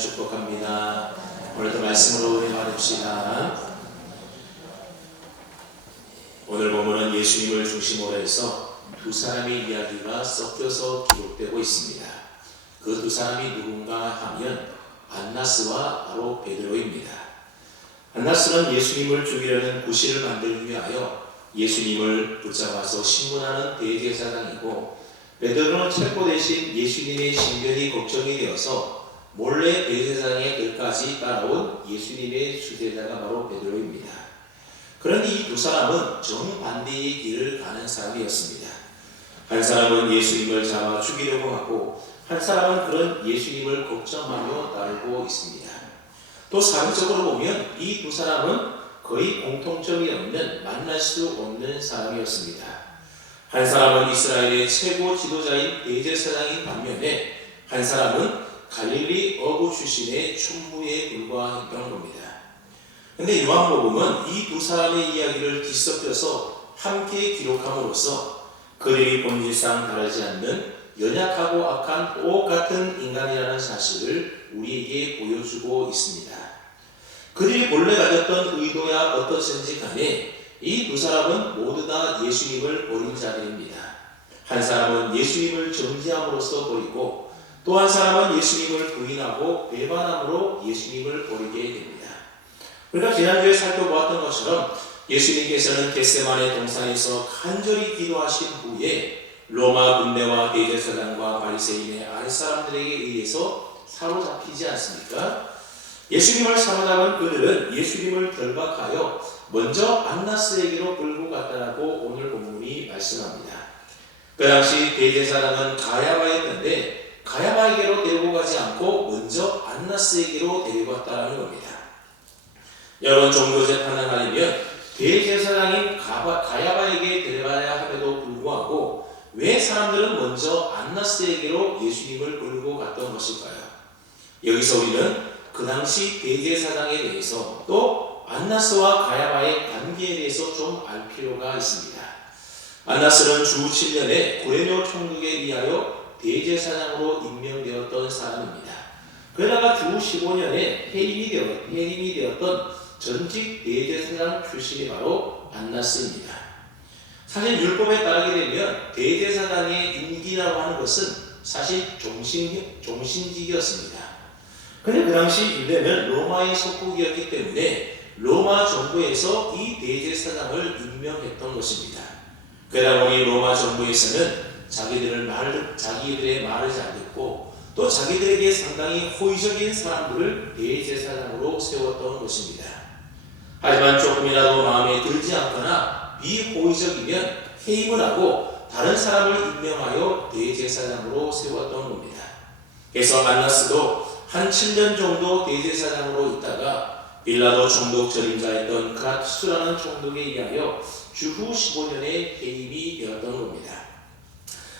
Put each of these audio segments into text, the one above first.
축복합니다. 오늘도 말씀으로 임하옵시다. 오늘 본문은 예수님을 중심으로 해서 두 사람의 이야기가 섞여서 기록되고 있습니다. 그 두 사람이 누군가 하면 안나스와 바로 베드로입니다. 안나스는 예수님을 죽이려는 구실을 만들기 위하여 예수님을 붙잡아서 신문하는 대제사장이고, 베드로는 체포 대신 예수님의 신변이 걱정이 되어서 몰래 대제사장의 길까지 따라온 예수님의 수제자가 바로 베드로입니다. 그런데 이 두 사람은 정반대의 길을 가는 사람이었습니다. 한 사람은 예수님을 잡아 죽이려고 하고, 한 사람은 그런 예수님을 걱정하며 따르고 있습니다. 또 사회적으로 보면 이 두 사람은 거의 공통점이 없는, 만날 수 없는 사람이었습니다. 한 사람은 이스라엘의 최고 지도자인 대제사장인 반면에 한 사람은 갈릴리 어부 출신의 춘부에 불과했던 겁니다. 그런데 요한복음은 이 두 사람의 이야기를 뒤섞여서 함께 기록함으로써 그들이 본질상 다르지 않는 연약하고 악한 똑같은 인간이라는 사실을 우리에게 보여주고 있습니다. 그들이 본래 가졌던 의도야 어떠신지 간에 이 두 사람은 모두 다 예수님을 버린 자들입니다. 한 사람은 예수님을 정죄함으로써 버리고, 또 한 사람은 예수님을 부인하고 배반함으로 예수님을 버리게 됩니다. 우리가 지난주에 살펴보았던 것처럼 예수님께서는 겟세마네 동산에서 간절히 기도하신 후에 로마 군대와 대제사장과 바리새인의 아랫사람들에게 의해서 사로잡히지 않습니까? 예수님을 사로잡은 그들은 예수님을 결박하여 먼저 안나스에게로 끌고 갔다라고 오늘 본문이 말씀합니다. 그 당시 대제사장은 가야바였는데 가야바에게로 데리고 가지 않고 먼저 안나스에게로 데리고 갔다는 겁니다. 여러분, 종교 재판을 하려면 대제사장인 가야바에게 데려가야 함에도 불구하고 왜 사람들은 먼저 안나스에게로 예수님을 끌고 갔던 것일까요? 여기서 우리는 그 당시 대제사장에 대해서 또 안나스와 가야바의 관계에 대해서 좀 알 필요가 있습니다. 안나스는 주 7년에 고레뇨 총독에 의하여 대제사장으로 임명되었던 사람입니다. 그러다가 주 15년에 해임이 되었던 전직 대제사장 출신이 바로 안나스입니다. 사실 율법에 따르게 되면 대제사장의 임기라고 하는 것은 사실 종신직이었습니다. 그런데 그 당시 유대는 로마의 속국이었기 때문에 로마 정부에서 이 대제사장을 임명했던 것입니다. 그러다 보니 로마 정부에서는 자기들의 말을 잘 듣고 또 자기들에게 상당히 호의적인 사람들을 대제사장으로 세웠던 것입니다. 하지만 조금이라도 마음에 들지 않거나 비호의적이면 해임을 하고 다른 사람을 임명하여 대제사장으로 세웠던 겁니다. 그래서 안나스도 한 7년 정도 대제사장으로 있다가 빌라도 총독 전임자였던 그라투스라는 총독에 의하여 주후 15년에 해임이 되었던 겁니다.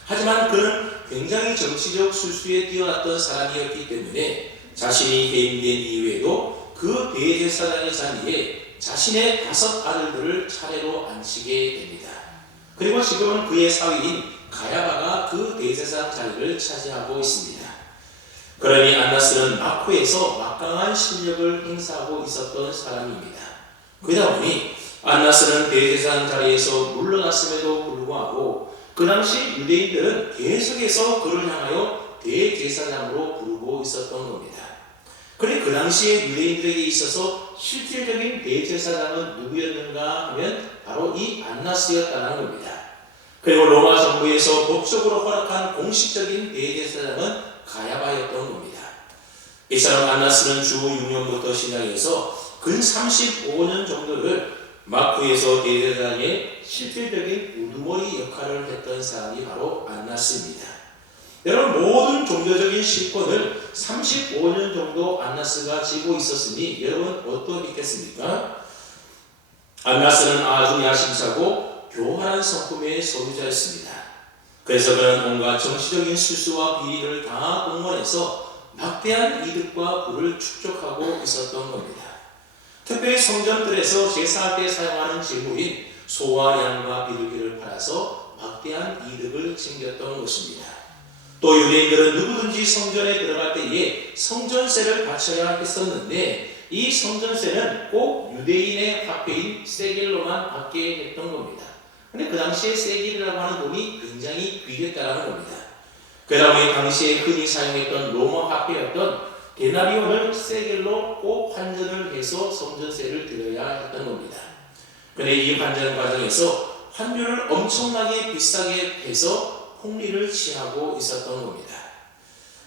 하지만 그는 굉장히 정치적 술수에 뛰어났던 사람이었기 때문에 자신이 해임된 이후에도 그 대제사장의 자리에 자신의 5 아들들을 차례로 앉히게 됩니다. 그리고 지금은 그의 사위인 가야바가 그 대제사장 자리를 차지하고 있습니다. 그러니 안나스는 마쿠에서 막강한 실력을 행사하고 있었던 사람입니다. 그러다 보니 안나스는 대제사장 자리에서 물러났음에도 불구하고 그 당시 유대인들은 계속해서 그를 향하여 대제사장으로 부르고 있었던 겁니다. 그런데 그 당시에 유대인들에게 있어서 실질적인 대제사장은 누구였는가 하면 바로 이 안나스였다는 겁니다. 그리고 로마 정부에서 법적으로 허락한 공식적인 대제사장은 가야바였던 겁니다. 이 사람 안나스는 주 6년부터 시작해서 근 35년 정도를 마쿠에서 대제사장의 실질적인 우두머리 역할을 했던 사람이 바로 안나스입니다. 여러분, 모든 종교적인 실권을 35년 정도 안나스가 쥐고 있었으니 여러분 어떠했겠습니까? 안나스는 아주 야심차고 교활한 성품의 소유자였습니다. 그래서 그는 온갖 정치적인 실수와 비리를 다 동원해서 막대한 이득과 부를 축적하고 있었던 겁니다. 특별히 성전들에서 제사할 때 사용하는 재물인 소와 양과 비둘기를 팔아서 막대한 이득을 챙겼던 것입니다. 또 유대인들은 누구든지 성전에 들어갈 때에 성전세를 바쳐야 했었는데 이 성전세는 꼭 유대인의 화폐인 세겔로만 받게 했던 겁니다. 근데 그 당시에 세겔이라고 하는 돈이 굉장히 귀했다라는 겁니다. 그러다 보니 당시에 흔히 사용했던 로마 화폐였던 데나리온을 세겔로 꼭 환전을 해서 성전세를 드려야 했던 겁니다. 근데 이 환전 과정에서 환율을 엄청나게 비싸게 해서 폭리를 취하고 있었던 겁니다.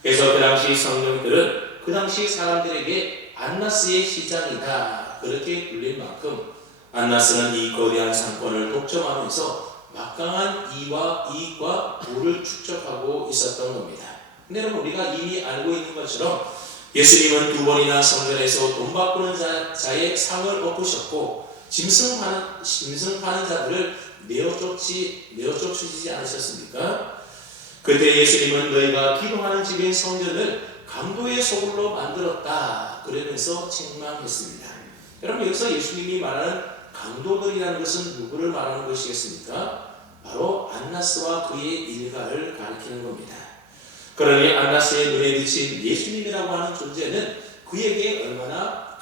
그래서 그 당시 성경들은 그 당시 사람들에게 안나스의 시장이다 그렇게 불릴 만큼 안나스는 이 거대한 상권을 독점하면서 막강한 이익과 부를 축적하고 있었던 겁니다. 근데 여러분 우리가 이미 알고 있는 것처럼 예수님은 2번이나 성전에서 돈 바꾸는 자의 상을 엎으셨고 짐승 파는 자들을 내어 쫓으시지 않으셨습니까? 그때 예수님은 너희가 기도하는 집인 성전을 강도의 소굴로 만들었다 그러면서 책망했습니다. 여러분 여기서 예수님이 말하는 강도들이라는 것은 누구를 말하는 것이겠습니까? 바로 안나스와 그의 일가를 가리키는 겁니다. 그러니 안나스의 눈에 비친 예수님이라고 하는 존재는 그에게 얼마나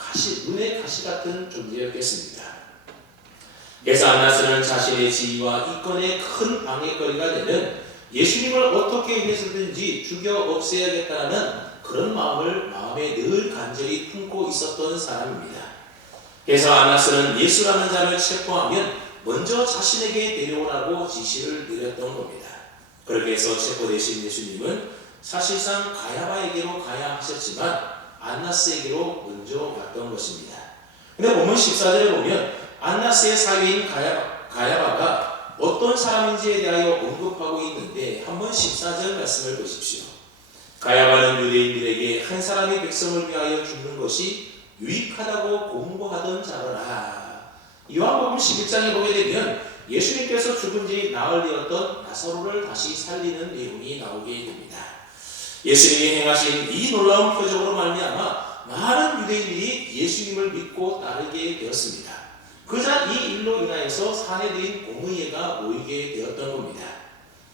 눈의 가시 같은 존재였겠습니까? 그래서 안나스는 자신의 지위와 이권의 큰 방해거리가 되는 예수님을 어떻게 해서든지 죽여 없애야겠다는 그런 마음에 늘 간절히 품고 있었던 사람입니다. 그래서 안나스는 예수라는 자를 체포하면 먼저 자신에게 데려오라고 지시를 내렸던 겁니다. 그렇게 해서 체포되신 예수님은 사실상 가야바에게로 가야 하셨지만 안나스에게로 먼저 갔던 것입니다. 근데 본문 14절에 보면 안나스의 사위인 가야바가 어떤 사람인지에 대하여 언급하고 있는데 한번 14절 말씀을 보십시오. 가야바는 유대인들에게 한 사람이 백성을 위하여 죽는 것이 유익하다고 공고하던 자로라. 요한복음 11장에 보게 되면 예수님께서 죽은 지 나흘 되었던 나사로를 다시 살리는 내용이 나오게 됩니다. 예수님이 행하신 이 놀라운 표적으로 말미암아 많은 유대인들이 예수님을 믿고 따르게 되었습니다. 그자 이 일로 인하여서 사내들인 공의회가 모이게 되었던 겁니다.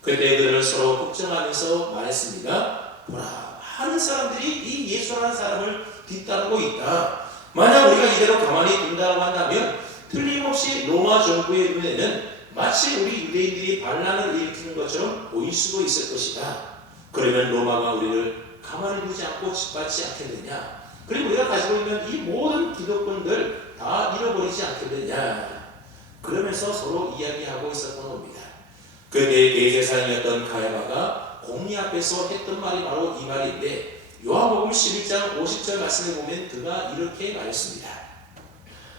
그때 그들을 서로 걱정하면서 말했습니다. 보라, 많은 사람들이 이 예수라는 사람을 뒤따르고 있다. 만약 우리가 이대로 가만히 둔다고 한다면 틀림없이 로마 정부의 눈에는 마치 우리 유대인들이 반란을 일으키는 것처럼 보일 수도 있을 것이다. 그러면 로마가 우리를 가만히 두지 않고 짓밟지 않겠느냐. 그리고 우리가 가지고 있는 이 모든 기득권들 다 잃어버리지 않겠느냐. 그러면서 서로 이야기하고 있었던 겁니다. 그때 대제사장이었던 가야바가 공리 앞에서 했던 말이 바로 이 말인데 요한복음 11장 50절 말씀에 보면 그가 이렇게 말했습니다.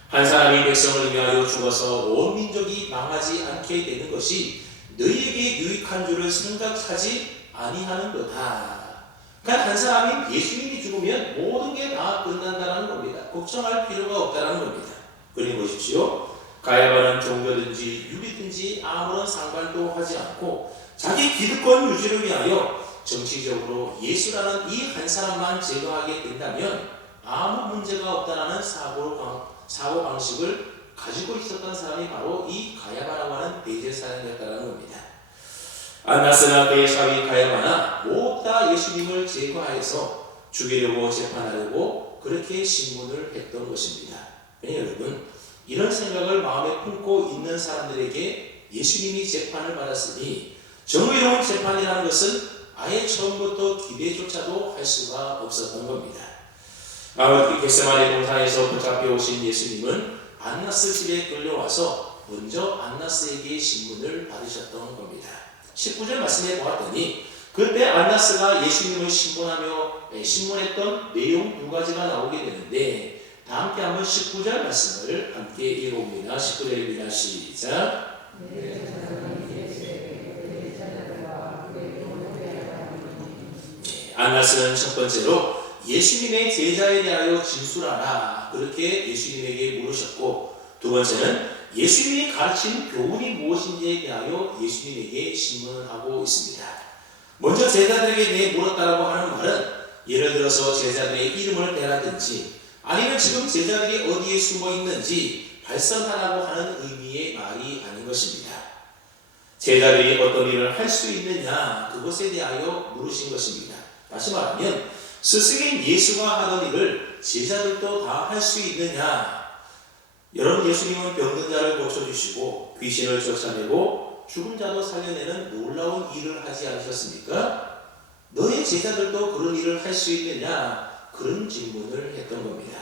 한 사람이 백성을 위하여 죽어서 온 민족이 망하지 않게 되는 것이 너희에게 유익한 줄을 생각하지 아니하는도다. 그러니까 한 사람이 예수님이 죽으면 모든 게 다 끝난다는 겁니다. 걱정할 필요가 없다는 겁니다. 그리고 보십시오. 가야바는 종교든지 유비든지 아무런 상관도 하지 않고 자기 기득권 유지를 위하여 정치적으로 예수라는 이 한 사람만 제거하게 된다면 아무 문제가 없다라는 사고 방식을 가지고 있었던 사람이 바로 이 가야바라고 하는 대제사장이었다는 겁니다. 안나스나 그의 사위 가야바나 모두 다 예수님을 제거하여서 죽이려고 재판하려고 그렇게 신문을 했던 것입니다. 여러분, 이런 생각을 마음에 품고 있는 사람들에게 예수님이 재판을 받았으니 정의로운 재판이라는 것은 아예 처음부터 기대조차도 할 수가 없었던 겁니다. 겟세마네 동산에서 붙잡혀 오신 예수님은 안나스 집에 끌려와서 먼저 안나스에게 신문을 받으셨던 겁니다. 19절 말씀에 보았더니 그때 안나스가 예수님을 신문했던 내용 두 가지가 나오게 되는데 다 함께 한번 19절 말씀을 함께 읽어봅니다. 19절입니다. 시작. 안나스는 첫 번째로 예수님의 제자에 대하여 진술하라 그렇게 예수님에게 물으셨고, 두 번째는 예수님이 가르친 교훈이 무엇인지에 대하여 예수님에게 신문을 하고 있습니다. 먼저 제자들에게 대해 물었다라고 하는 말은 예를 들어서 제자들의 이름을 대라든지 아니면 지금 제자들이 어디에 숨어 있는지 발견하라고 하는 의미의 말이 아닌 것입니다. 제자들이 어떤 일을 할 수 있느냐, 그것에 대하여 물으신 것입니다. 다시 말하면 스승인 예수가 하던 일을 제자들도 다 할 수 있느냐. 여러분, 예수님은 병든 자를 고쳐주시고 귀신을 쫓아내고 죽은 자도 살려내는 놀라운 일을 하지 않으셨습니까? 너의 제자들도 그런 일을 할 수 있느냐? 그런 질문을 했던 겁니다.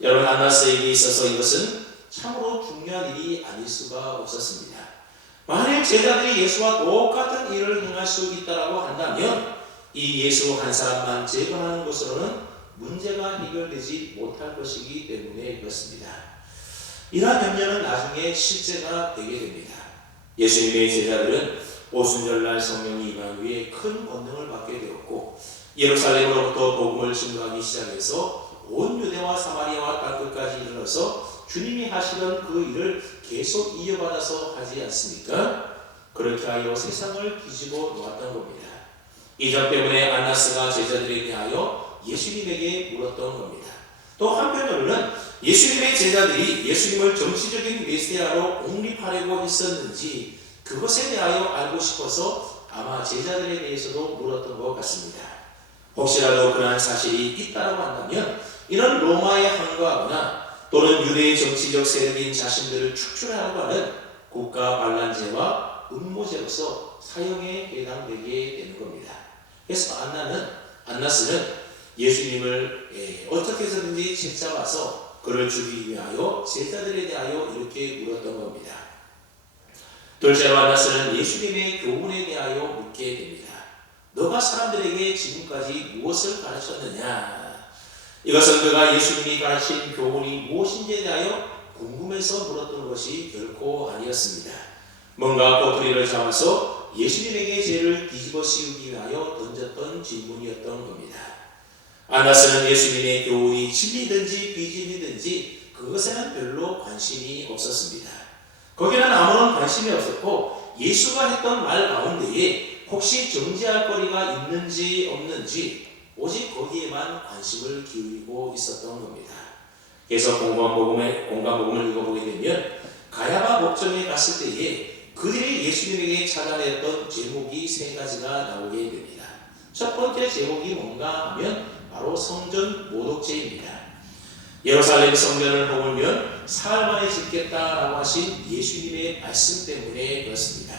여러분, 안나스에게 있어서 이것은 참으로 중요한 일이 아닐 수가 없었습니다. 만일 제자들이 예수와 똑같은 일을 행할 수 있다고 한다면 이 예수 한 사람만 재건하는 것으로는 문제가 해결되지 못할 것이기 때문에 그렇습니다. 이러한 염려는 나중에 실제가 되게 됩니다. 예수님의 제자들은 오순절날 성령이 임한 후에 큰 권능을 받게 되었고 예루살렘으로부터 복음을 증거하기 시작해서 온 유대와 사마리아와 땅끝까지 이르러서 주님이 하시던 그 일을 계속 이어받아서 하지 않습니까? 그렇게 하여 세상을 뒤집어 놓았던 겁니다. 이 점 때문에 안나스가 제자들에 대하여 예수님에게 물었던 겁니다. 또 한편으로는 예수님의 제자들이 예수님을 정치적인 메시아로 옹립하려고 했었는지 그것에 대하여 알고 싶어서 아마 제자들에 대해서도 물었던 것 같습니다. 혹시라도 그러한 사실이 있다고 한다면 이는 로마에 항거하거나 또는 유대의 정치적 세력인 자신들을 축출하려고 하는 국가 반란죄와 음모죄로서 사형에 해당되게 되는 겁니다. 그래서 안나스는 예수님을 어떻게 해서든지 책잡아서 그를 죽이기 위하여 제자들에 대하여 이렇게 물었던 겁니다. 둘째로 안나스는 예수님의 교훈에 대하여 묻게 됩니다. 너가 사람들에게 지금까지 무엇을 가르쳤느냐? 이것은 그가 예수님이 가르친 교훈이 무엇인지에 대하여 궁금해서 물었던 것이 결코 아니었습니다. 뭔가 꼬투리를 잡아서 예수님에게 죄를 뒤집어 씌우기 위하여 던졌던 질문이었던 겁니다. 안나스는 예수님의 교훈이 진리든지 비진리든지 그것에는 별로 관심이 없었습니다. 거기에는 아무런 관심이 없었고 예수가 했던 말 가운데에 혹시 정지할 거리가 있는지 없는지 오직 거기에만 관심을 기울이고 있었던 겁니다. 그래서 공관복음을 읽어보게 되면 가야바 목전에 갔을 때에 그들이 예수님에게 찾아냈던 제목이 세 가지가 나오게 됩니다. 첫 번째 제목이 뭔가 하면 바로 성전 모독죄입니다. 예루살렘 성전을 허물면 사흘 만에 짓겠다라고 하신 예수님의 말씀 때문에 그렇습니다.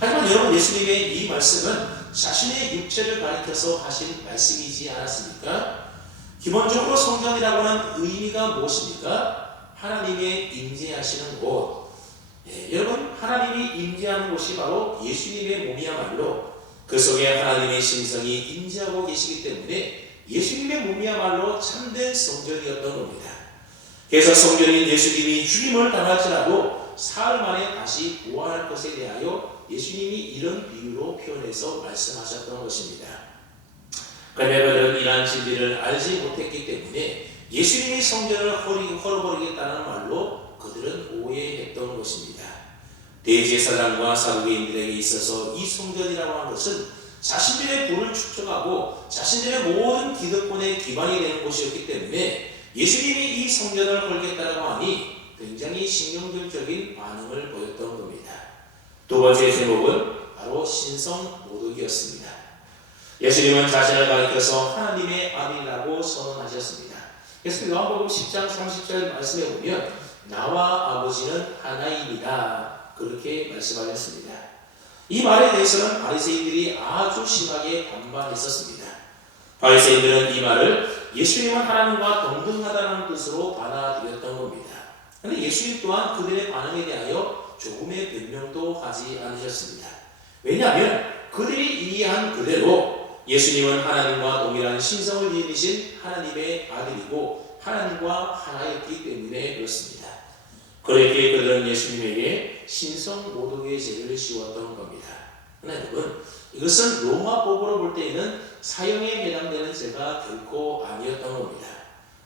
하지만 여러분, 예수님의 이 말씀은 자신의 육체를 가리켜서 하신 말씀이지 않았습니까? 기본적으로 성전이라고 하는 의미가 무엇입니까? 하나님의 임재하시는 곳. 여러분, 하나님이 임재하는 곳이 바로 예수님의 몸이야말로 그 속에 하나님의 신성이 임재하고 계시기 때문에 예수님의 몸이야말로 참된 성전이었던 겁니다. 그래서 성전인 예수님이 죽임을 당할지라도 사흘 만에 다시 부활할 것에 대하여 예수님이 이런 비유로 표현해서 말씀하셨던 것입니다. 그러나 그들은 이러한 진리를 알지 못했기 때문에 예수님이 성전을 헐어버리겠다는 말로 그들은 오해했던 것입니다. 대제사장과 사두개인들에게 있어서 이 성전이라고 하는 것은 자신들의 부를 축적하고 자신들의 모든 기득권의 기반이 되는 곳이었기 때문에 예수님이 이 성전을 헐겠다고 하니 굉장히 신경질적인 반응을 보였던 겁니다. 두 번째 제목은 바로 신성 모독이었습니다. 예수님은 자신을 가리켜서 하나님의 아들이라고 선언하셨습니다. 그래서 요한복음 10장 30절 말씀에 보면 나와 아버지는 하나입니다. 그렇게 말씀하셨습니다. 이 말에 대해서는 바리새인들이 아주 심하게 반발했었습니다. 바리새인들은 이 말을 예수님은 하나님과 동등하다는 뜻으로 받아들였던 겁니다. 그런데 예수님 또한 그들의 반응에 대하여 조금의 변명도 하지 않으셨습니다. 왜냐하면 그들이 이해한 그대로 예수님은 하나님과 동일한 신성을 지니신 하나님의 아들이고 하나님과 하나였기 때문에 그렇습니다. 그렇게 그들은 예수님에게 신성 모독의 죄를 씌웠던 겁니다. 그러나 여러분, 이것은 로마법으로 볼 때에는 사형에 해당되는 죄가 결코 아니었던 겁니다.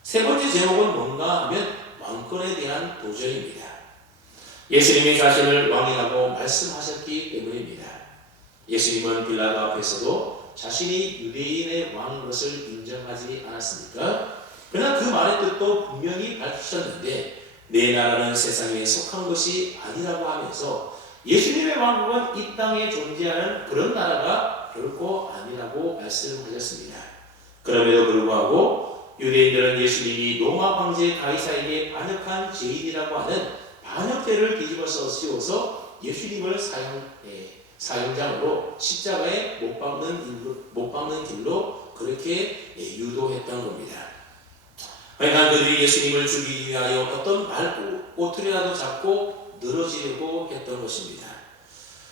세 번째 제목은 뭔가 하면 왕권에 대한 도전입니다. 예수님이 자신을 왕이라고 말씀하셨기 때문입니다. 예수님은 빌라도 앞에서도 자신이 유대인의 왕인 것을 인정하지 않았습니까? 그러나 그 말의 뜻도 분명히 밝히셨는데 내 나라는 세상에 속한 것이 아니라고 하면서 예수님의 왕국은 이 땅에 존재하는 그런 나라가 결코 아니라고 말씀하셨습니다. 그럼에도 불구하고 유대인들은 예수님이 로마 황제 가이사에게 반역한 죄인이라고 하는 반역죄를 뒤집어서 씌워서 예수님을 사형장으로 십자가에 못 박는 길로 그렇게 유도했던 겁니다. 그러니까 그들이 예수님을 죽이기 위하여 어떤 말꼬투리라도 잡고 늘어지려고 했던 것입니다.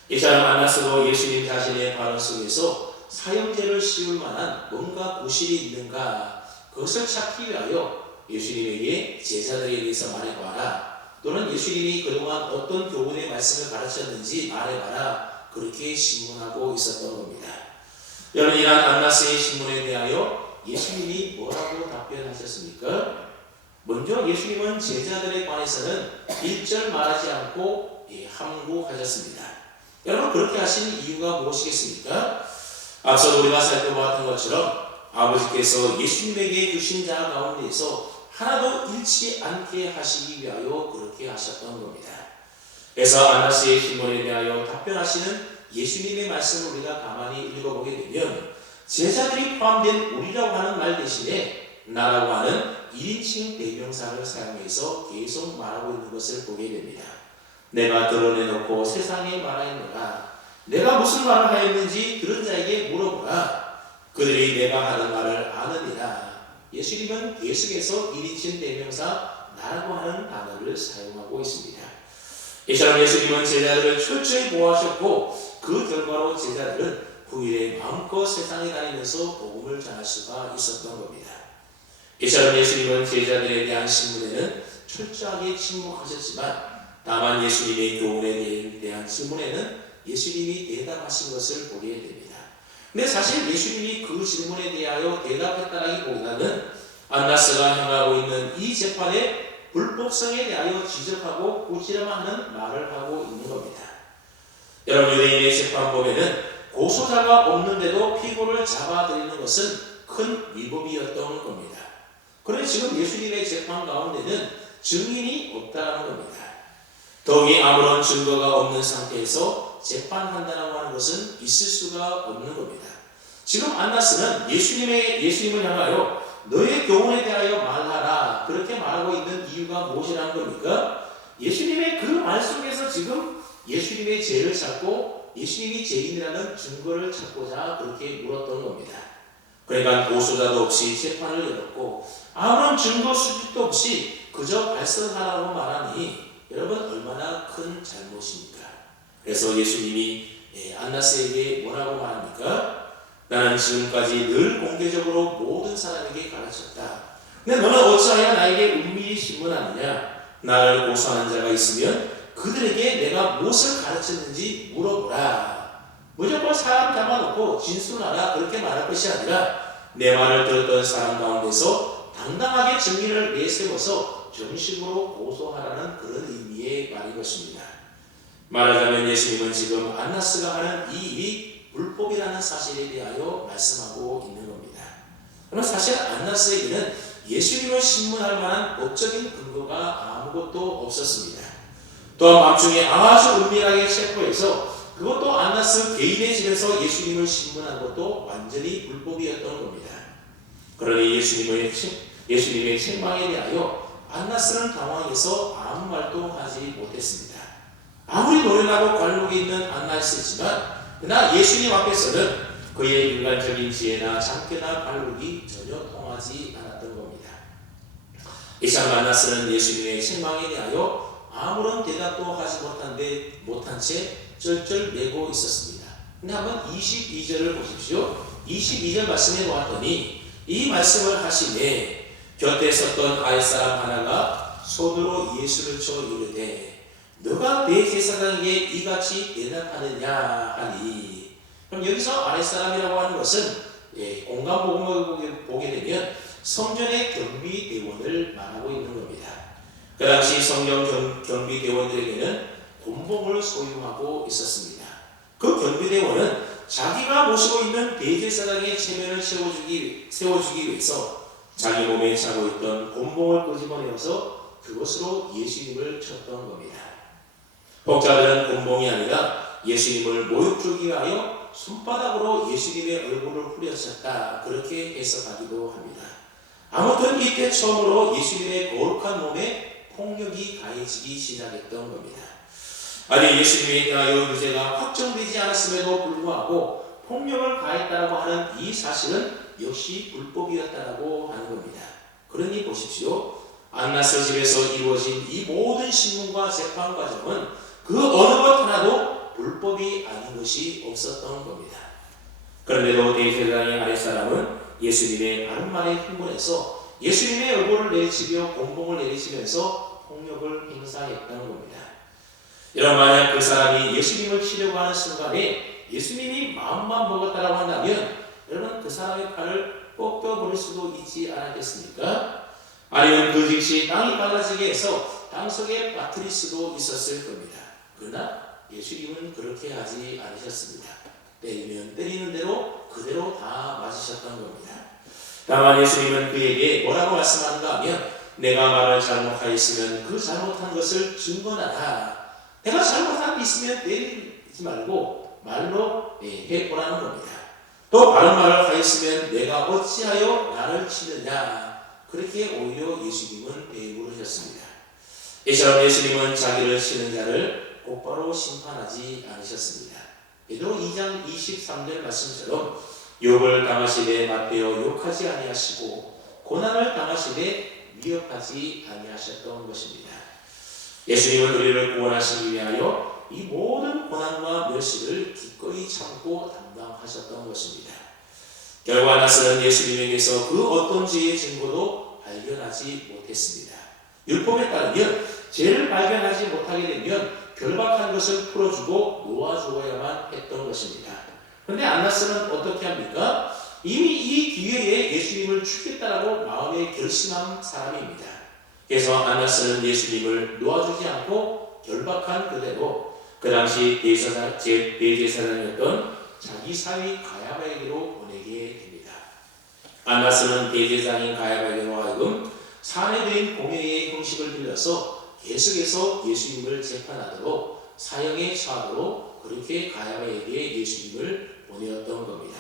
이 사람 안나스도 예수님 자신의 발언 속에서 사형죄를 씌울 만한 뭔가 구실이 있는가, 그것을 찾기 위하여 예수님에게 제자들에게서 말해봐라, 또는 예수님이 그동안 어떤 교훈의 말씀을 가르쳤는지 말해봐라, 그렇게 신문하고 있었던 겁니다. 여러분, 이러한 안나스의 신문에 대하여 예수님이 뭐라고 답변하셨습니까? 먼저 예수님은 제자들에 관해서는 일절 말하지 않고 함구하셨습니다. 여러분, 그렇게 하신 이유가 무엇이겠습니까? 앞서 우리가 살펴보았던 것처럼 아버지께서 예수님에게 주신 자 가운데서 하나도 잃지 않게 하시기 위하여 그렇게 하셨던 겁니다. 그래서 안나스의 신문에 대하여 답변하시는 예수님의 말씀을 우리가 가만히 읽어보게 되면 제자들이 포함된 우리라고 하는 말 대신에 나라고 하는 1인칭 대명사를 사용해서 계속 말하고 있는 것을 보게 됩니다. 내가 드러내놓고 세상에 말하였노라. 내가 무슨 말을 하였는지 들은 자에게 물어보라. 그들이 내가 하는 말을 아느니라. 예수님은 계속해서 1인칭 대명사 나라고 하는 단어를 사용하고 있습니다. 이처럼 예수님은 제자들을 철저히 보호하셨고 그 결과로 제자들은 후일에 마음껏 세상에 다니면서 복음을 전할 수가 있었던 겁니다. 이처럼 예수님은 제자들에 대한 신문에는 철저하게 침묵하셨지만 다만 예수님의 교훈에 대한 질문에는 예수님이 대답하신 것을 보게 됩니다. 근데 사실 예수님이 그 질문에 대하여 대답했다라기보다는 안나스가 행하고 있는 이 재판의 불법성에 대하여 지적하고 꾸지람하는 말을 하고 있는 겁니다. 여러분, 유대인의 재판법에는 고소자가 없는데도 피고를 잡아들이는 것은 큰 위법이었던 겁니다. 그런데 지금 예수님의 재판 가운데는 증인이 없다는 겁니다. 더욱이 아무런 증거가 없는 상태에서 재판한다고 하는 것은 있을 수가 없는 겁니다. 지금 안나스는 예수님을 향하여 너의 교훈에 대하여 말하라, 그렇게 말하고 있는 이유가 무엇이라는 겁니까? 예수님의 그 말 속에서 지금 예수님의 죄를 찾고 예수님이 죄인이라는 증거를 찾고자 그렇게 물었던 겁니다. 그러니까 고소자도 없이 재판을 열었고 아무런 증거 수집도 없이 그저 발설하라고 말하니 여러분, 얼마나 큰 잘못입니까? 그래서 예수님이 안나스에게 뭐라고 말합니까? 나는 지금까지 늘 공개적으로 모든 사람에게 가르쳤다. 근데 너는 어찌하여 나에게 은밀히 신문하느냐? 나를 고소하는 자가 있으면 그들에게 내가 무엇을 가르쳤는지 물어보라. 무조건 사람 잡아놓고 진술하라, 그렇게 말할 것이 아니라 내 말을 들었던 사람 가운데서 당당하게 증인을 내세워서 정식으로 고소하라는 그런 의미의 말인 것입니다. 말하자면 예수님은 지금 안나스가 하는 이 일이 불법이라는 사실에 대하여 말씀하고 있는 겁니다. 그러나 사실 안나스에게는 예수님을 신문할 만한 법적인 근거가 아무것도 없었습니다. 또한 밤중에 아주 은밀하게 체포해서 그것도 안나스 개인의 집에서 예수님을 신문한 것도 완전히 불법이었던 겁니다. 그러니 예수님의 책망에 대하여 안나스는 당황해서 아무 말도 하지 못했습니다. 아무리 노련하고 관록이 있는 안나스지만 그러나 예수님 앞에서는 그의 인간적인 지혜나 장쾌나 관록이 전혀 통하지 않았던 겁니다. 이상 안나스는 예수님의 책망에 대하여 아무런 대답도 하지 못한 채 쩔쩔매고 있었습니다. 근데 한번 22절을 보십시오. 22절 말씀해 보았더니 이 말씀을 하시매 곁에 섰던 아랫사람 하나가 손으로 예수를 쳐 이르되 너가 대제사장에게 이같이 대답하느냐 하니. 그럼 여기서 아랫사람이라고 하는 것은 공간복음을 보게 되면 성전의 경비대원을 말하고 있는 겁니다. 그 당시 성전 경비대원들에게는 곤봉을 소유하고 있었습니다. 그 경비대원은 자기가 모시고 있는 대제사장의 체면을 세워주기 위해서 자기 몸에 차고 있던 곤봉을 끄집어내어서 그것으로 예수님을 쳤던 겁니다. 독자들은 곤봉이 아니라 예수님을 모욕주기 위하여 손바닥으로 예수님의 얼굴을 후려쳤다, 그렇게 해석하기도 합니다. 아무튼 이때 처음으로 예수님의 거룩한 몸에 폭력이 가해지기 시작했던 겁니다. 아직 예수님에 대하여 유죄가 확정되지 않았음에도 불구하고 폭력을 가했다고 하는 이 사실은 역시 불법이었다고 하는 겁니다. 그러니 보십시오. 안나스 집에서 이루어진 이 모든 신문과 재판 과정은 그 어느 것 하나도 불법이 아닌 것이 없었던 겁니다. 그런데도 대제사장의 아랫사람은 예수님의 바른 말에 흥분해서 예수님의 얼굴을 내리치며 곤봉을 내리치면서 폭력을 행사했던 겁니다. 여러분, 만약 그 사람이 예수님을 치려고 하는 순간에 예수님이 마음만 먹었다고 한다면 여러분, 그 사람의 팔을 꺾여버릴 수도 있지 않았겠습니까? 아니면 그 즉시 땅이 갈라지게 해서 땅속에 빠뜨릴 수도 있었을 겁니다. 그러나 예수님은 그렇게 하지 않으셨습니다. 때리면 때리는 대로 그대로 다 맞으셨던 겁니다. 다만 예수님은 그에게 뭐라고 말씀하는가 하면, 내가 말을 잘못하였으면 그 잘못한 것을 증거하라. 내가 잘못한 게 있으면 때리지 말고 말로 해보라는 겁니다. 또 바른 말을 하였으면 내가 어찌하여 나를 치느냐, 그렇게 오히려 예수님은 대우를 하셨습니다. 이처럼 예수님은 자기를 치는 자를 곧바로 심판하지 않으셨습니다. 베드로 2장 23절 말씀처럼 욕을 당하시되 맞대어 욕하지 아니하시고 고난을 당하시되 위협하지 아니하셨던 것입니다. 예수님은 우리를 구원하시기 위하여 이 모든 고난과 멸시를 기꺼이 참고 담당하셨던 것입니다. 결과 안나스는 예수님에게서 그 어떤 죄의 증거도 발견하지 못했습니다. 율법에 따르면 죄를 발견하지 못하게 되면 결박한 것을 풀어주고 놓아주어야만 했던 것입니다. 그런데 안나스는 어떻게 합니까? 이미 이 기회에 예수님을 죽겠다라고 마음에 결심한 사람입니다. 그래서 안나스는 예수님을 놓아주지 않고 결박한 그대로 그 당시 대제사장이었던 자기 사위 가야바에게로 보내게 됩니다. 안나스는 대제사장인 가야바에게로 하여금 사내들인 공회의 형식을 빌려서 계속해서 예수님을 재판하도록 사형에 처하도록 그렇게 가야바에게 예수님을 보내었던 겁니다.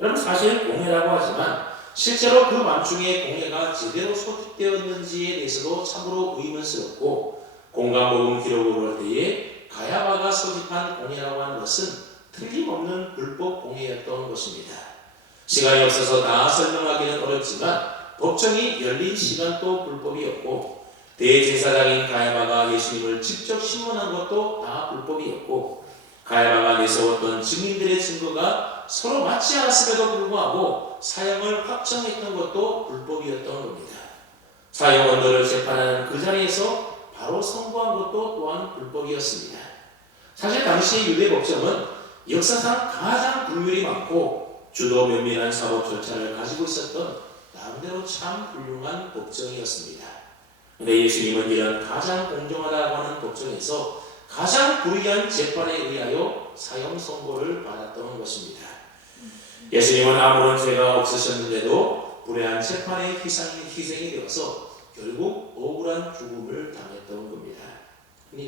여러분, 사실 공회라고 하지만 실제로 그 밤중에 공회가 제대로 소집되었는지에 대해서도 참으로 의문스럽고, 공간복음 기록을 볼 때에 가야바가 소집한 공회라고 하는 것은 틀림없는 불법 공회였던 것입니다. 시간이 없어서 다 설명하기는 어렵지만 법정이 열린 시간도 불법이었고, 대제사장인 가야바가 예수님을 직접 신문한 것도 다 불법이었고, 가야바가 내세웠던 증인들의 증거가 서로 맞지 않았음에도 불구하고 사형을 확정했던 것도 불법이었던 겁니다. 사형 원도를 재판하는 그 자리에서 바로 선고한 것도 또한 불법이었습니다. 사실 당시 유대 법정은 역사상 가장 불율이 많고 주도 면밀한 사법 절차를 가지고 있었던 나름대로 참 훌륭한 법정이었습니다. 그런데 예수님은 이런 가장 공정하다고 하는 법정에서 가장 불의한 재판에 의하여 사형 선고를 받았던 것입니다. 예수님은 아무런 죄가 없으셨는데도 불의한 재판에 희생이 되어서 결국 억울한 죽음을 당했던 겁니다.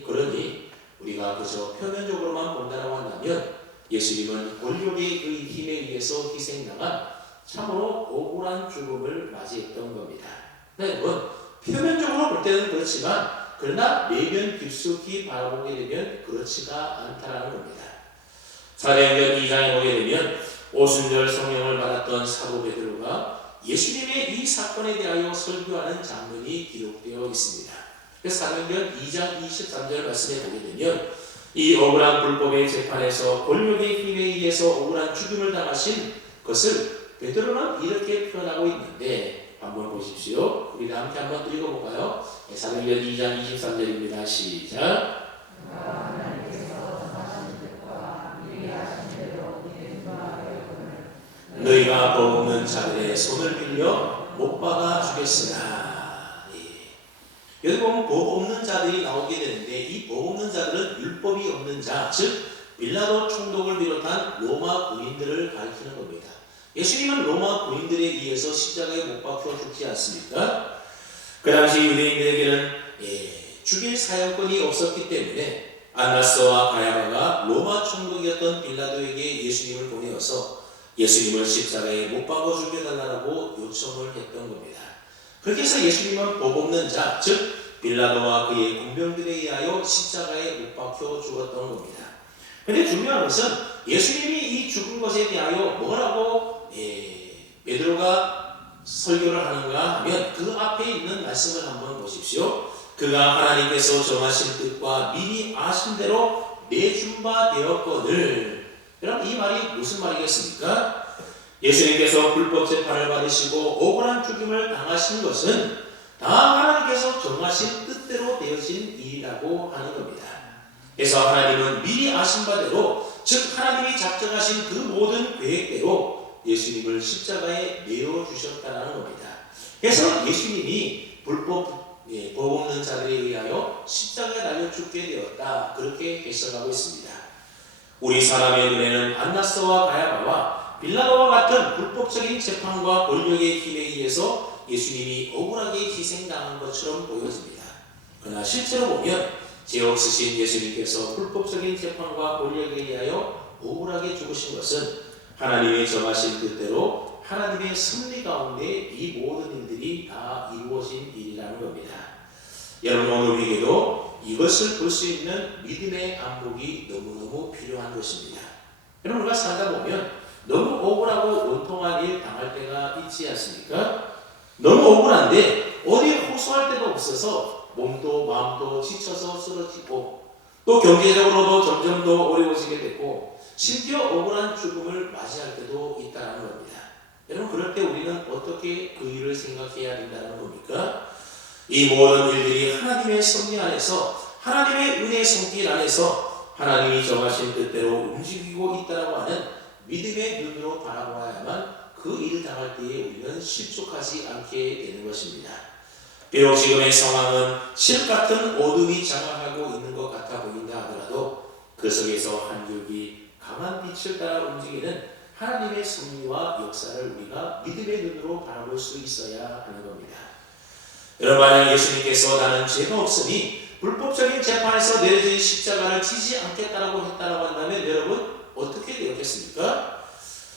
그러니 우리가 그저 표면적으로만 본다고 한다면 예수님은 권력의 그 힘에 의해서 희생당한 참으로 억울한 죽음을 맞이했던 겁니다. 여러분, 표면적으로 볼 때는 그렇지만 그러나 내면 깊숙이 바라보게 되면 그렇지가 않다라는 겁니다. 사도행전 2장에 보게 되면 오순절 성령을 받았던 사도 베드로가 예수님의 이 사건에 대하여 설교하는 장면이 기록되어 있습니다. 그래서 사도행전 2장 23절 말씀에 보게 되면 이 억울한 불법의 재판에서 권력의 힘에 의해서 억울한 죽임을 당하신 것을 베드로는 이렇게 표현하고 있는데 한번 보십시오. 우리가 함께 한번 읽어볼까요? 사도행전 2장 23절입니다. 시작. 너희가 법 없는 자들의 손을 빌려 못 박아 주겠으나. 여기 보면 법 없는 자들이 나오게 되는데 이 법 없는 자들은 율법이 없는 자, 즉 빌라도 총독을 비롯한 로마 군인들을 가리키는 겁니다. 예수님은 로마 군인들에 의해서 십자가에 못 박혀 죽지 않습니까? 그 당시 유대인들에게는 죽일 사형권이 없었기 때문에 안나스와 가야바가 로마 총독이었던 빌라도에게 예수님을 보내어서 예수님을 십자가에 못 박아 죽여달라고 요청을 했던 겁니다. 그렇게 해서 예수님은 복 없는 자, 즉 빌라도와 그의 군병들에 의하여 십자가에 못 박혀 죽었던 겁니다. 그런데 중요한 것은 예수님이 이 죽은 것에 대하여 뭐라고 베드로가 설교를 하는가 하면 그 앞에 있는 말씀을 한번 보십시오. 그가 하나님께서 정하신 뜻과 미리 아신 대로 내준 바 되었거늘. 여러분 이 말이 무슨 말이겠습니까? 예수님께서 불법 재판을 받으시고 억울한 죽임을 당하신 것은 다 하나님께서 정하신 뜻대로 되어진 일이라고 하는 겁니다. 그래서 하나님은 미리 아신 바대로, 즉 하나님이 작정하신 그 모든 계획대로 예수님을 십자가에 내어 주셨다는 겁니다. 그래서 예수님이 불법 법 없는 자들에 의하여 십자가에 달려 죽게 되었다, 그렇게 해석하고 있습니다. 우리 사람의 눈에는 안나스와 가야바와 빌라도와 같은 불법적인 재판과 권력의 힘에 의해서 예수님이 억울하게 희생당한 것처럼 보여집니다. 그러나 실제로 보면 죄 없으신 예수님께서 불법적인 재판과 권력에 의하여 억울하게 죽으신 것은 하나님의 정하신 뜻대로 하나님의 섭리 가운데 이 모든 일들이 다 이루어진 일이라는 겁니다. 여러분 오늘 우리에게도 이것을 볼 수 있는 믿음의 안목이 너무너무 필요한 것입니다. 여러분 우리가 살다 보면 너무 억울하고 원통한 일 당할 때가 있지 않습니까? 너무 억울한데 어디에 호소할 데도 없어서 몸도 마음도 지쳐서 쓰러지고 또 경제적으로도 점점 더 어려워지게 되고 심지어 억울한 죽음을 맞이할 때도 있다는 겁니다. 여러분 그럴 때 우리는 어떻게 그 일을 생각해야 된다는 겁니까? 이 모든 일들이 하나님의 섭리 안에서, 하나님의 은혜의 손길 안에서 하나님이 정하신 뜻대로 움직이고 있다고 하는 믿음의 눈으로 바라보아야만 그 일을 당할 때에 우리는 실족하지 않게 되는 것입니다. 비록 지금의 상황은 실 같은 어둠이 장악하고 있는 것 같아 보인다 하더라도 그 속에서 한 줄기 강한 빛을 따라 움직이는 하나님의 섭리와 역사를 우리가 믿음의 눈으로 바라볼 수 있어야 하는 겁니다. 여러분 만약 예수님께서 나는 죄가 없으니 불법적인 재판에서 내려진 십자가를 지지 않겠다라고 했다라고 한다면 여러분 어떻게 되었겠습니까?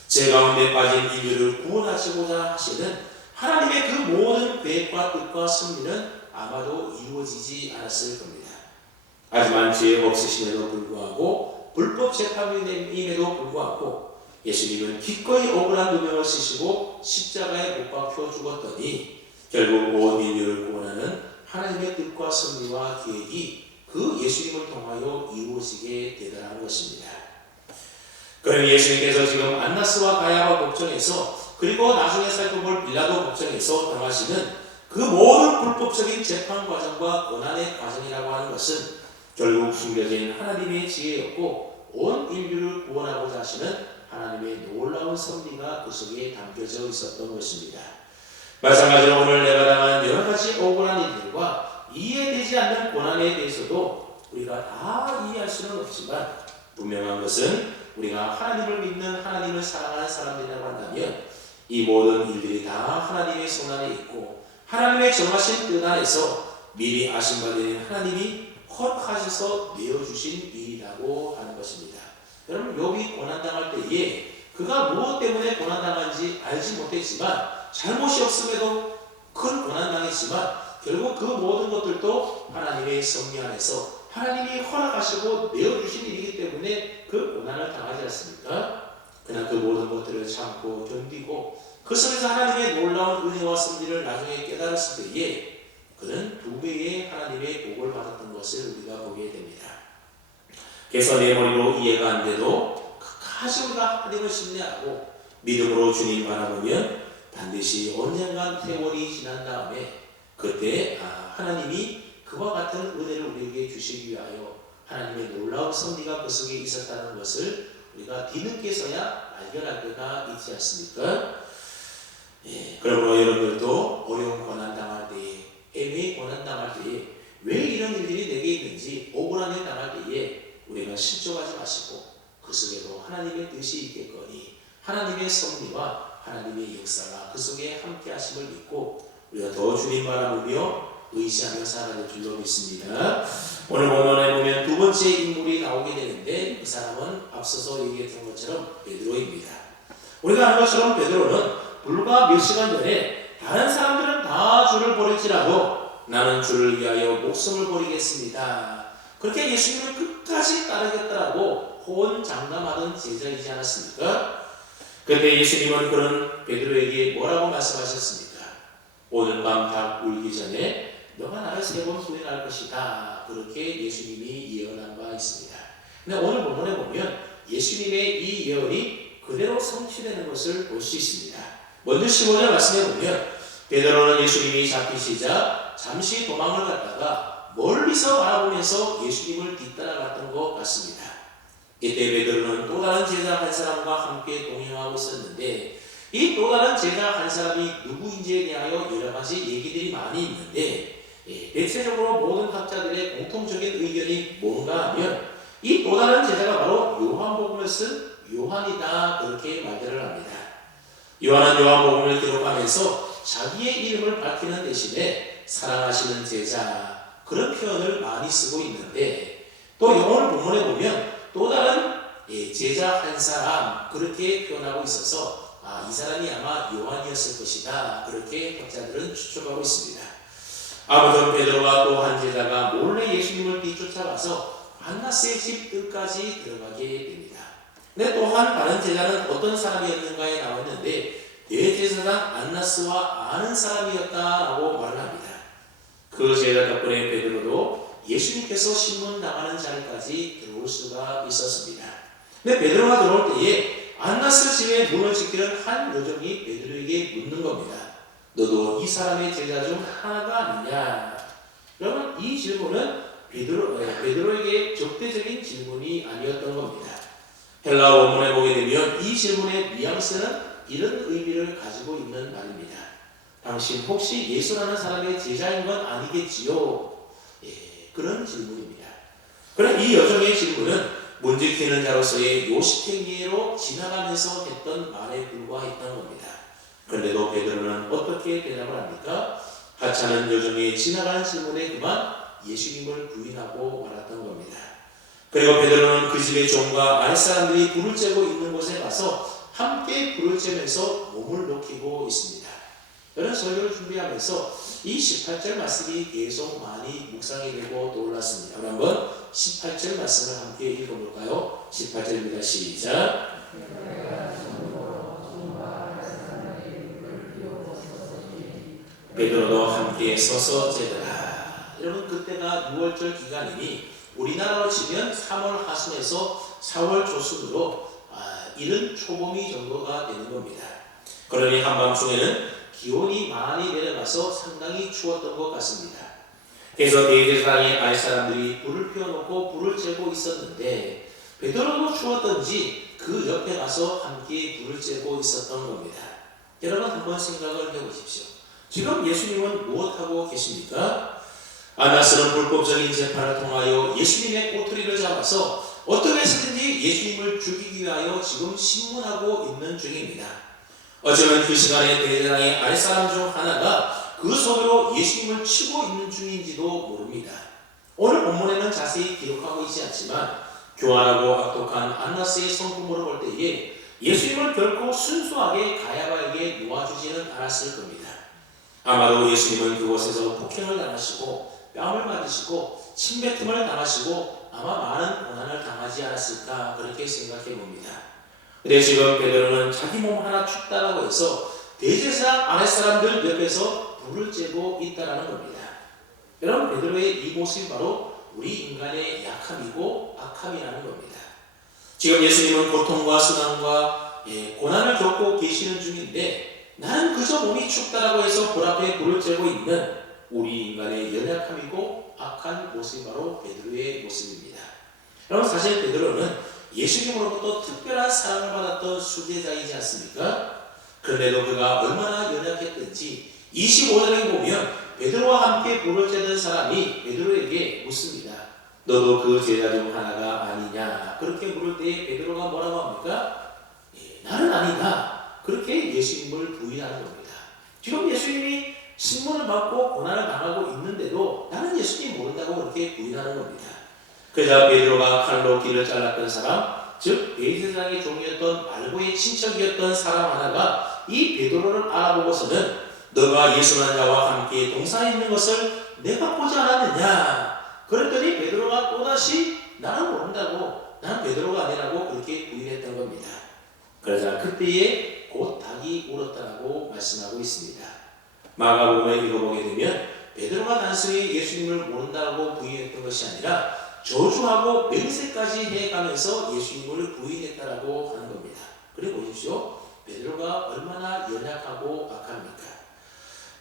죄 가운데 빠진 인류를 구원하시고자 하시는 하나님의 그 모든 계획과 뜻과 섭리는 아마도 이루어지지 않았을 겁니다. 하지만 죄 없으심에도 불구하고 불법 재판임에도 불구하고 예수님은 기꺼이 억울한 누명을 쓰시고 십자가에 못 박혀 죽었더니 결국 온 인류를 구원하는 하나님의 뜻과 섭리와 계획이 그 예수님을 통하여 이루어지게 되더라는 것입니다. 그러니 예수님께서 지금 안나스와 가야바 법정에서 그리고 나중에 살펴볼 빌라도 법정에서 당하시는 그 모든 불법적인 재판 과정과 고난의 과정이라고 하는 것은 결국 숨겨진 하나님의 지혜였고 온 인류를 구원하고자 하시는 하나님의 놀라운 섭리가 그 속에 담겨져 있었던 것입니다. 마찬가지로 오늘 내가 당한 여러 가지 억울한 일들과 이해되지 않는 고난에 대해서도 우리가 다 이해할 수는 없지만 분명한 것은 우리가 하나님을 믿는 하나님을 사랑하는 사람들이라고 한다면 이 모든 일들이 다 하나님의 손 안에 있고 하나님의 정하신 뜻 안에서 미리 아신 바 되는 하나님이 허락하셔서 내어주신 일이라고 하는 것입니다. 여러분 욥이 고난당할 때에 그가 무엇 때문에 고난당한지 알지 못했지만 잘못이 없음에도 큰 고난당했지만 결국 그 모든 것들도 하나님의 섭리 안에서 하나님이 허락하시고 내어주신 일이기 때문에 그 고난을 당하지 않습니까? 그러나 그 모든 것들을 참고 견디고 그 속에서 하나님의 놀라운 은혜와 섭리를 나중에 깨달았을 때에 그는 두 배의 하나님의 복을 받았던 것을 우리가 보게 됩니다. 그래서 내 머리로 이해가 안 돼도 끝까지 우리가 하나님을 신뢰하고 믿음으로 주님 바라보면 반드시 언젠간 세월이 지난 다음에 그때 하나님이 그와 같은 은혜를 우리에게 주시기 위하여 하나님의 놀라운 섭리가 그 속에 있었다는 것을 우리가 뒤늦게서야 발견할 때가 있지 않습니까? 그러므로 여러분들도 어려운 고난 당할 때에 애매히 고난 당할 때에 왜 이런 일들이 내게 있는지 억울한 일 당할 때에 우리가 실족하지 마시고 그 속에도 하나님의 뜻이 있겠거니 하나님의 섭리와 하나님의 역사가 그 속에 함께 하심을 믿고 우리가 더 주님 바라보며 의지하며 살아갈 줄로 믿습니다. 오늘 본문에 보면 두 번째 인물이 나오게 되는데 그 사람은 앞서서 얘기했던 것처럼 베드로입니다. 우리가 아는 것처럼 베드로는 불과 몇 시간 전에 다른 사람들은 다 주를 버릴지라도 나는 주를 위하여 목숨을 버리겠습니다. 그렇게 예수님을 끝까지 따르겠다라고 호언장담하던 제자이지 않았습니까? 그때 예수님은 그런 베드로에게 뭐라고 말씀하셨습니까? 오늘 밤 닭 울기 전에 너가 나를 3번 후회할 것이다. 그렇게 예수님이 예언한 바 있습니다. 근데 오늘 본문에 보면 예수님의 이 예언이 그대로 성취되는 것을 볼 수 있습니다. 먼저 15절 말씀해 보면 베드로는 예수님이 잡히시자 잠시 도망을 갔다가 멀리서 바라보면서 예수님을 뒤따라갔던 것 같습니다. 이때 베드로는 또 다른 제자 한 사람과 함께 동행하고 있었는데 이 또 다른 제자 한 사람이 누구인지에 대하여 여러 가지 얘기들이 많이 있는데 대체적으로 모든 학자들의 공통적인 의견이 뭔가 하면 이 또 다른 제자가 바로 요한복음을 쓴 요한이다 그렇게 말들을 합니다. 요한은 요한복음을 기록하면서 자기의 이름을 밝히는 대신에 사랑하시는 제자 그런 표현을 많이 쓰고 있는데 또 오늘 본문에 보면 또 다른 제자 한 사람 그렇게 표현하고 있어서 이 사람이 아마 요한이었을 것이다 그렇게 학자들은 추측하고 있습니다. 아무튼 베드로와 또 한 제자가 몰래 예수님을 뒤쫓아가서 안나스의 집 뜰까지 들어가게 됩니다. 근데 또한 다른 제자는 어떤 사람이었는가에 나왔는데 대제사장 안나스와 아는 사람이었다라고 말을 합니다. 그 제자 덕분에 베드로도 예수님께서 신문당하는 자리까지 들어올 수가 있었습니다. 근데 베드로가 들어올 때에 안나스 집에 문을 지키는 한 여종이 베드로에게 묻는 겁니다. 너도 이 사람의 제자 중 하나가 아니냐? 여러분 이 질문은 베드로에게 적대적인 질문이 아니었던 겁니다. 헬라 원문에 보게 되면 이 질문의 뉘앙스는 이런 의미를 가지고 있는 말입니다. 당신 혹시 예수라는 사람의 제자인 건 아니겠지요? 그런 질문입니다. 그럼 이 여종의 질문은 문 지키는 자로서의 요식행위로 지나가면서 했던 말에 불과했던 겁니다. 그런데도 베드로는 어떻게 대답을 합니까? 하찮은 여종의 지나가는 질문에 그만 예수님을 부인하고 말았던 겁니다. 그리고 베드로는 그 집의 종과 아랫사람들이 불을 쬐고 있는 곳에 가서 함께 불을 쬐면서 몸을 녹이고 있습니다. 이런 설교를 준비하면서 이 18절 말씀이 계속 많이 묵상이 되고 떠올랐습니다. 우리 한번 18절 말씀을 함께 읽어볼까요? 18절입니다. 시작. 베드로도 함께 서서 째더라. 여러분 그때가 6월절 기간이니 우리나라로 치면 3월 하순에서 4월 조순으로 이른 초봄이 정도가 되는 겁니다. 그러니 한밤중에는 기온이 많이 내려가서 상당히 추웠던 것 같습니다. 그래서 대제사장의 아랫사람들이 불을 피워놓고 불을 쬐고 있었는데 베드로도 추웠던지 그 옆에 가서 함께 불을 쬐고 있었던 겁니다. 여러분 한번 생각을 해보십시오. 지금 예수님은 무엇하고 계십니까? 안나스는 불법적인 재판을 통하여 예수님의 꼬투리를 잡아서 어떻게 해서든지 예수님을 죽이기 위하여 지금 신문하고 있는 중입니다. 어쩌면 그 시간에 대제사장의 아랫사람 중 하나가 그 손으로 예수님을 치고 있는 중인지도 모릅니다. 오늘 본문에는 자세히 기록하고 있지 않지만 교활하고 악독한 안나스의 성품으로 볼 때에 예수님을 결코 순수하게 가야바에게 놓아주지는 않았을 겁니다. 아마도 예수님은 그곳에서 폭행을 당하시고 뺨을 맞으시고 침뱉음을 당하시고 아마 많은 고난을 당하지 않았을까 그렇게 생각해 봅니다. 근데 지금 베드로는 자기 몸 하나 춥다라고 해서 대제사장 아랫사람들 옆에서 불을 쬐고 있다라는 겁니다. 여러분 베드로의 이 모습이 바로 우리 인간의 약함이고 악함이라는 겁니다. 지금 예수님은 고통과 순환과 고난을 겪고 계시는 중인데 나는 그저 몸이 춥다라고 해서 불 앞에 불을 쬐고 있는 우리 인간의 연약함이고 악한 모습이 바로 베드로의 모습입니다. 여러분 사실 베드로는 예수님으로부터 특별한 사랑을 받았던 수제자이지 않습니까? 그런데도 그가 얼마나 연약했던지 25절에 보면 베드로와 함께 불을 쬐던 사람이 베드로에게 묻습니다. 너도 그 제자 중 하나가 아니냐? 그렇게 물을 때 베드로가 뭐라고 합니까? 나는 아니다. 그렇게 예수님을 부인하는 겁니다. 지금 예수님이 신문을 받고 고난을 당하고 있는데도 있는데도 나는 예수님 모른다고 그렇게 부인하는 겁니다. 그러자 베드로가 칼로 귀를 잘랐던 사람, 즉 대제사장의 종이었던 말고의 친척이었던 사람 하나가 이 베드로를 알아보고서는 너가 예수라는 자와 함께 동산에 있는 것을 내가 보지 않았느냐. 그랬더니 베드로가 또다시 나는 모른다고, 난 베드로가 아니라고 그렇게 부인했던 겁니다. 그러자 그때에 곧 닭이 울었다라고 말씀하고 있습니다. 마가복음을 읽어보게 되면 베드로가 단순히 예수님을 모른다고 부인했던 것이 아니라 저주하고 맹세까지 해가면서 예수님을 부인했다라고 하는 겁니다. 그래 보십시오. 베드로가 얼마나 연약하고 악합니까?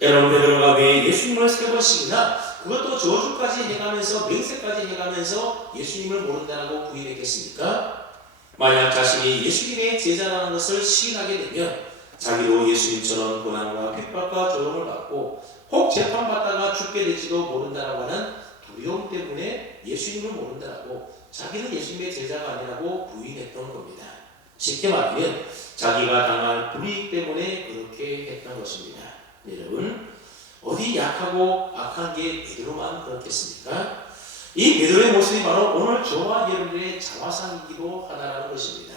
여러분, 베드로가 왜 예수님을 3번씩이나 그것도 저주까지 해가면서 맹세까지 해가면서 예수님을 모른다라고 부인했겠습니까? 만약 자신이 예수님의 제자라는 것을 시인하게 되면 자기도 예수님처럼 고난과 핍박과 조롱을 받고 혹 재판받다가 죽게 될지도 모른다라고 하는 두려움 때문에 예수님을 모른다라고 자기는 예수님의 제자가 아니라고 부인했던 겁니다. 쉽게 말하면 자기가 당할 불이익 때문에 그렇게 했던 것입니다. 여러분, 어디 약하고 악한 게 베드로만 그렇겠습니까? 이 베드로의 모습이 바로 오늘 저와 여러분의 자화상이기도 하다라는 것입니다.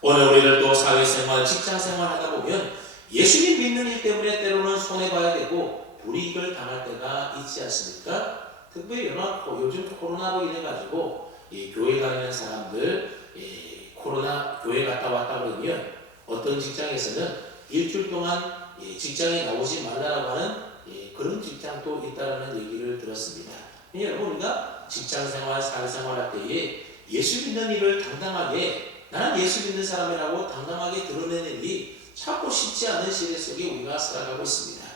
오늘 우리들도 사회생활, 직장생활 하다 보면 예수님 믿는 일 때문에 때로는 손해봐야 되고 불이익을 당할 때가 있지 않습니까? 특별히 요즘 코로나로 인해 가지고 교회 다니는 사람들 코로나 교회 갔다 왔다 그러면 어떤 직장에서는 일주일 동안 직장에 나오지 말라라고 하는 그런 직장도 있다라는 얘기를 들었습니다. 여러분, 우리가 직장생활, 사회생활 할 때에 예수 믿는 일을 당당하게 나는 예수 믿는 사람이라고 당당하게 드러내는 일이 참고 쉽지 않은 시대 속에 우리가 살아가고 있습니다.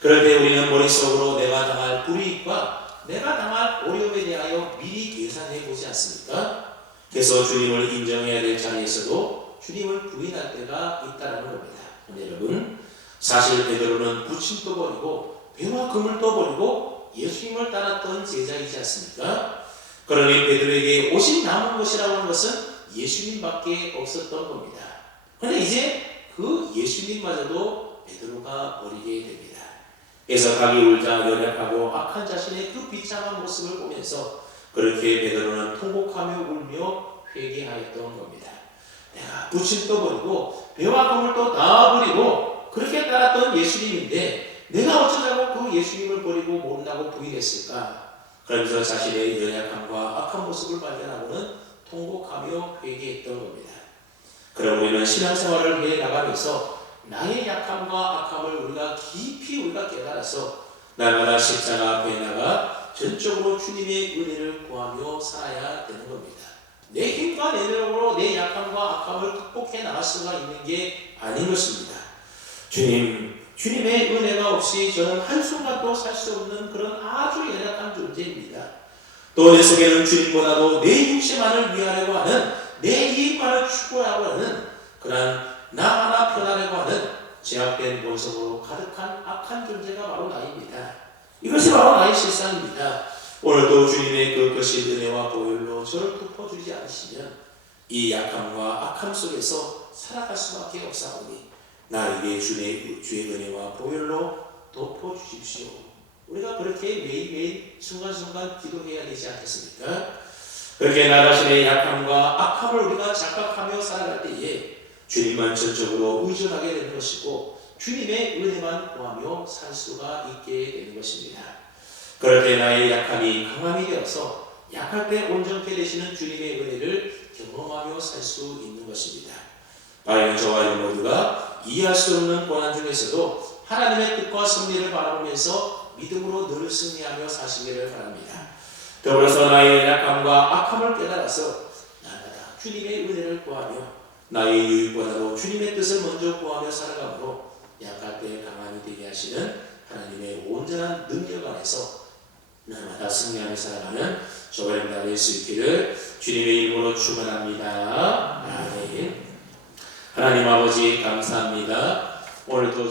그럴 때 우리는 머릿속으로 내가 당할 불이익과 내가 당할 어려움에 대하여 미리 계산해 보지 않습니까? 그래서 주님을 인정해야 될 자리에서도 주님을 부인할 때가 있다는 겁니다. 여러분, 사실 베드로는 부침도 버리고 배와 그물도 버리고 예수님을 따랐던 제자이지 않습니까? 그러니 베드로에게 오직 남은 것이라고 하는 것은 예수님밖에 없었던 겁니다. 그런데 이제 그 예수님마저도 베드로가 버리게 됩니다. 그래서 자기 울자 연약하고 악한 자신의 그 비참한 모습을 보면서 그렇게 베드로는 통곡하며 울며 회개하였던 겁니다. 내가 부침도 버리고 배와 그물도 다 버리고 그렇게 따랐던 예수님인데 내가 어쩌자고 그 예수님을 버리고 모른다고 부인했을까? 그러면서 자신의 연약함과 악한 모습을 발견하고는 통곡하며 회개했던 겁니다. 그럼 우리는 신앙생활을 해나가면서 나의 약함과 악함을 우리가 깊이 깨달아서 날마다 십자가 앞에 나가 전적으로 주님의 은혜를 구하며 살아야 되는 겁니다. 내 힘과 내 노력으로 내 약함과 악함을 극복해 나갈 수가 있는 게 아닌 것입니다. 주님의 은혜가 없이 저는 한순간도 살 수 없는 그런 아주 연약한 존재입니다. 또 내 속에는 주님보다도 내 육신만을 위하려고 하는 내 이익만을 추구하려고 하는 그러한 나 하나 편하려고 하는 제약된 본성으로 가득한 악한 존재가 바로 나입니다. 이것이 바로 나의 실상입니다. 오늘도 주님의 그 크신 은혜와 보혈로 저를 덮어주지 않으시면 이 약함과 악함 속에서 살아갈 수밖에 없사오니 나에게 주의 은혜와 보혈로 덮어주십시오. 우리가 그렇게 매일매일 순간순간 기도해야 되지 않겠습니까? 그렇게 나 자신의 약함과 악함을 우리가 자각하며 살아갈 때에 주님만 전적으로 의존하게 되는 것이고 주님의 은혜만 구하며 살 수가 있게 되는 것입니다. 그럴 때 나의 약함이 강함이 되어서 약할 때 온전케 되시는 주님의 은혜를 경험하며 살 수 있는 것입니다. 과연 저와 여러분 모두가 이해할 수 없는 고난 중에서도 하나님의 뜻과 섭리를 바라보면서 믿음으로 늘 승리하며 사시기를 바랍니다. 더불어서 나의 약함과 악함을 깨달아서 날마다 주님의 은혜를 구하며 나의 유익보다도 주님의 뜻을 먼저 구하며 살아가므로 약할 때 강함이 되게 하시는 하나님의 온전한 능력 안에서 날마다 승리하며 살아가는 저와 여러분 될 수 있기를 주님의 이름으로 축원합니다. 아멘. 하나님 아버지 감사합니다. 오늘도